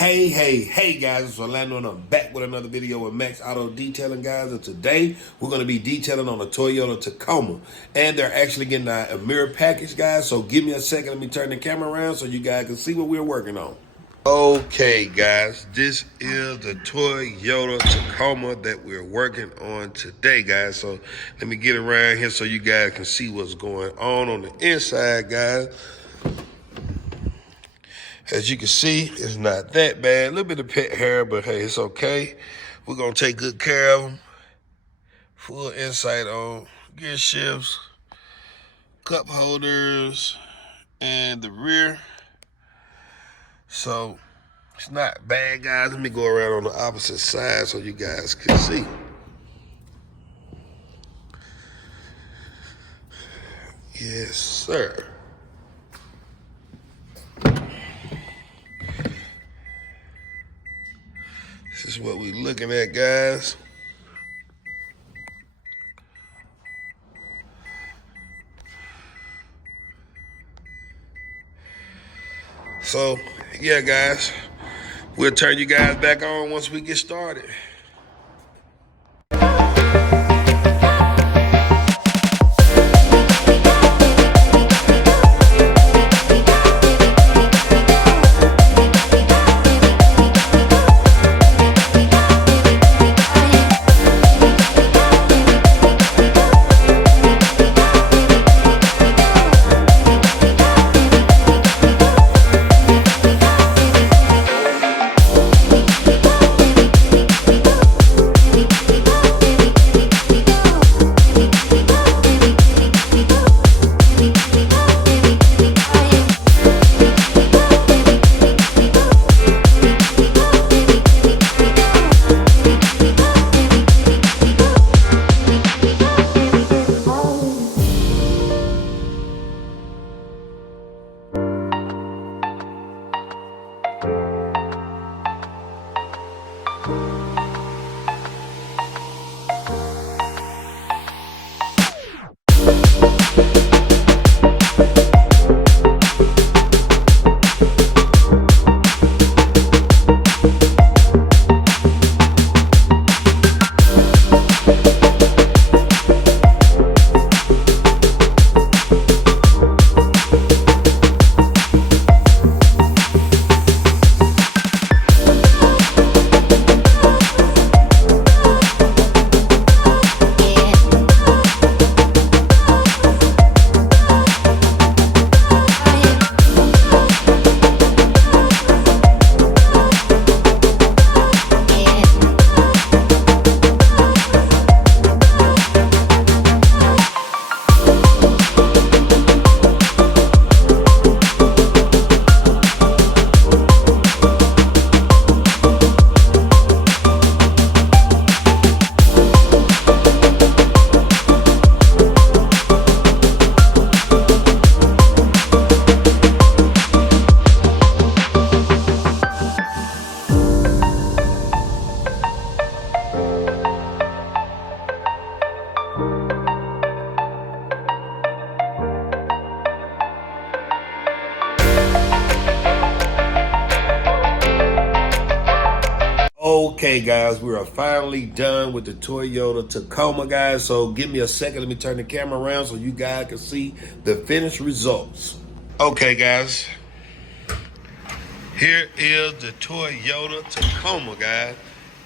Hey guys, it's Orlando and I'm back with another video with Max Auto Detailing, guys. And today we're going to be detailing on a Toyota Tacoma. And they're actually getting a mirror package, guys. So give me a second, let me turn the camera around so you guys can see what we're working on. Okay guys, this is the Toyota Tacoma that we're working on today, guys. So let me get around here so you guys can see what's going on the inside, guys. As you can see, it's not that bad. A little bit of pet hair, but hey, it's okay. We're going to take good care of them. Full insight on gear shifts, cup holders, and the rear. So it's not bad, guys. Let me go around on the opposite side so you guys can see. Yes, sir. This is what we're looking at, guys. So, yeah, guys, we'll turn you guys back on once we get started. Okay, guys, we are finally done with the Toyota Tacoma, guys. So give me a second. Let me turn the camera around so you guys can see the finished results. Okay, guys. Here is the Toyota Tacoma, guys.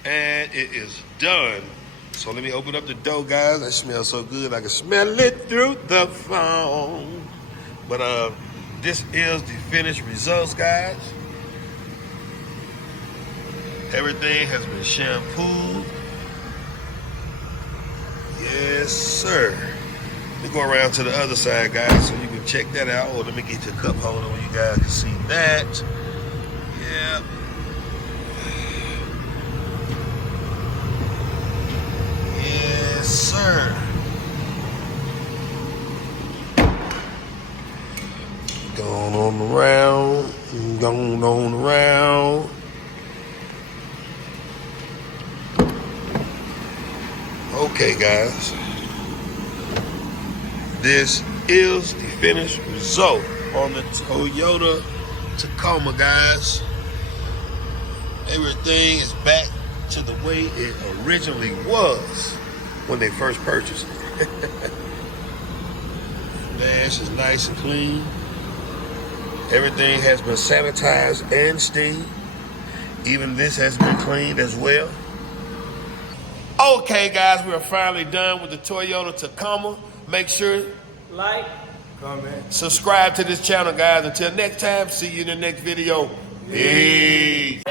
And it is done. So let me open up the door, guys. That smells so good. I can smell it through the phone. But this is the finished results, guys. Everything has been shampooed. Yes, sir. Let me go around to the other side, guys, so you can check that out. Or let me get your cup holder where you guys can see that. Yeah. Yes, sir. Going on around. Going on around. Okay, guys, this is the finished result on the Toyota Tacoma, guys. Everything is back to the way it originally was when they first purchased it. Dash is nice and clean. Everything has been sanitized and steamed. Even this has been cleaned as well. Okay, guys, we're finally done with the Toyota Tacoma. Make sure Like, comment, subscribe to this channel, guys. Until next time, see you in the next video. Peace.